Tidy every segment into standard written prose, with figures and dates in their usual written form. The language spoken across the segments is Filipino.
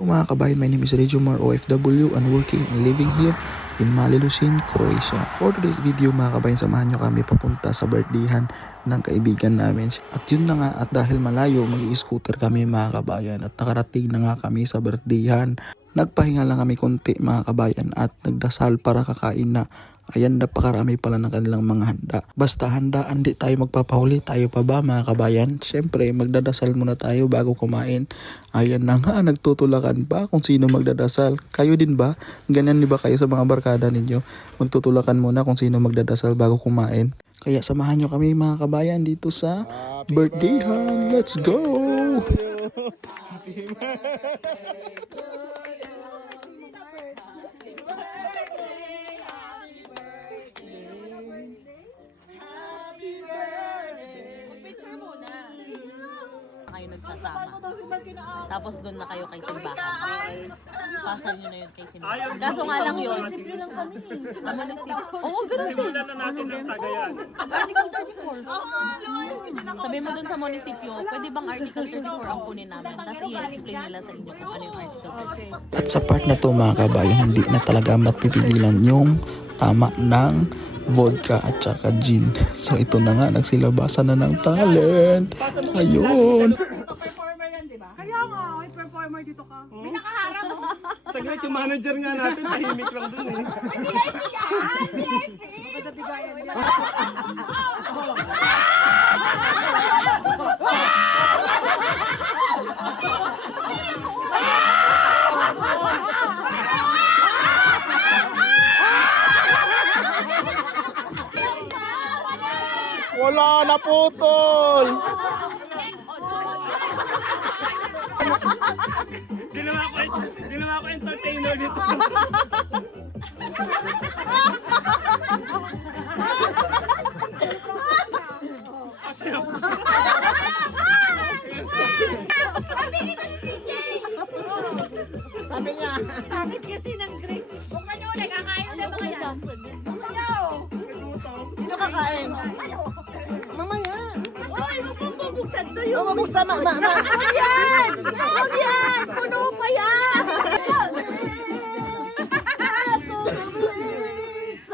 Mga kabayan, my name is Rejomar OFW and working and living here in Malilusin, Croatia. For today's video mga kabayan, samahan nyo kami papunta sa birthdayhan ng kaibigan namin. At yun na nga, at dahil malayo, mag-i-scooter kami mga kabayan at nakarating na nga kami sa birthdayhan. Nagpahinga lang kami konti mga kabayan at nagdasal para kakain na. Ayan, napakarami pala ng kanilang mga handa. Basta handaan, di tayo magpapahuli. Tayo pa ba mga kabayan? Siyempre, magdadasal muna tayo bago kumain. Ayan na nga, nagtutulakan pa kung sino magdadasal. Kayo din ba? Ganyan di ba kayo sa mga barkada ninyo? Magtutulakan muna kung sino magdadasal bago kumain. Kaya samahan nyo kami mga kabayan dito sa birthdayhan. Let's go! Kayo nagsasama. Tapos doon na kayo kay simbahan. Pasal nyo na yun kay simbahan. Kaso nga lang yun. Munisipyo lang kami. Munisipyo. Oo, ganun. Simulan na natin ng Cagayan. Sabi mo doon sa munisipyo, pwede bang Article 34 ang kunin namin? Tapos i-explain nila sa inyo kung ano yung Article 34. At sa part na to mga kabayan, hindi na talaga mapipigilan yung tama ng vodka at saka gin. So ito na nga, nagsilabasan na ng talent. Ayun. Performer yan, di ba? Kaya nga, may performer dito ka. May nakaharap mo. Saglit yung manager nga natin, tahimik lang dun eh. VIP yan! VIP! Maganda bigayan yan. Wala na putol! Ginawa ko entertainer dito. Sabi niya. Bakit kasi ng green? Buksan niyo ulit, kakain ulit mga yan. Buksan niyo. Sino kakain? Mamaya. Uy, mabubuksan to yung... Mabuksan, Huwag yan! Huwag yan! Puno pa yan! Nasaan yun?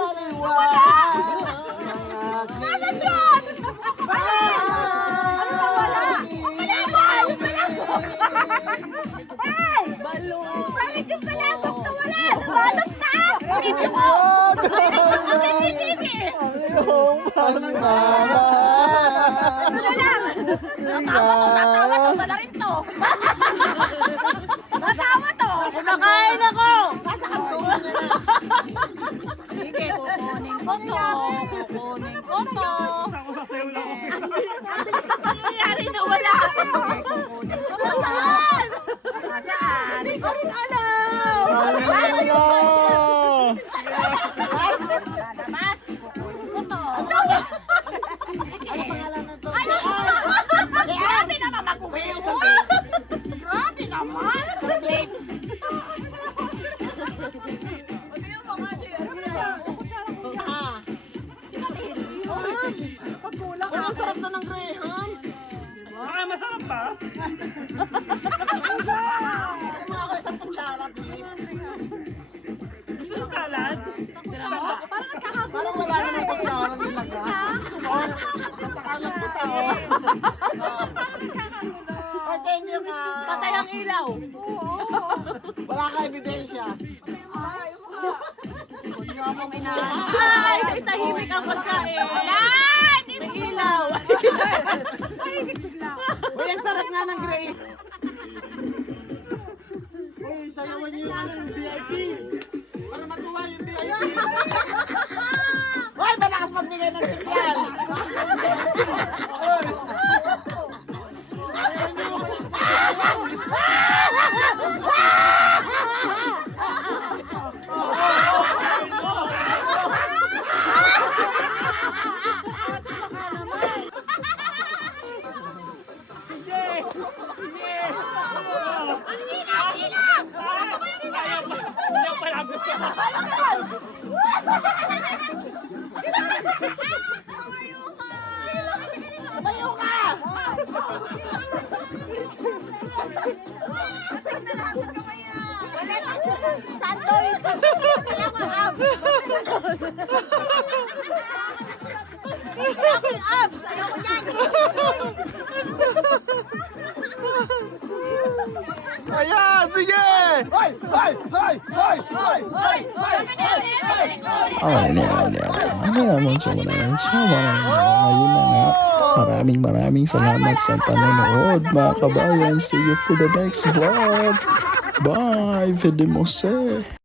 Ano ba wala? Palabok! Palabok! Ay! Balot! Bakit yung palabok na wala? Nabalot na! Video ko! Video ko sa CCTV! Ano lang? Natawa to! Sana rin to! Natawa to! Kumakain ako! Sige, kukunin ko to. Kukunin ko to. Ako sasayaw lang ako. Nangyayari na wala. Kukunin ko to. Saan? Saan? Hindi ko rin alam. Lalabas. Kukunin ko to. Ano pangalan na to? Grabe naman mag-uwi. Grabe naman. Ang sarap na ng Graham. Masarap ba? Mga ako isang kutsara, please. Gusto ng salad? Parang nagkakagulo. Parang wala namang kutsara nilaga. Nakakalap ko tao. Ay, thank you ka. Patay ang ilaw. Wala ka ebidensya. Huwag niyo akong Ay, tahimik ang pagkain. Wala! Hindi mo Ilaw. Tahimik bigla. Uy, ang sarap nga ng Graham. Uy, sayawan niyo yung VIP. Para matuwa yung VIP. Uy, malakas magbigay ng tip yan. Hindi ako pala gusto. Lasing na lahat ng kamay Sorry. Kaya ko abs. Kaya ko yung abs. Ayaw ko yan. Ayan, sige! Hoy! Hoy! Hoy! Hoy! Hoy! Hoy! Hoy! Ayun na nga. Maraming salamat sa panonood mga kabayan. See you for the next vlog. Bye, Fede Mose.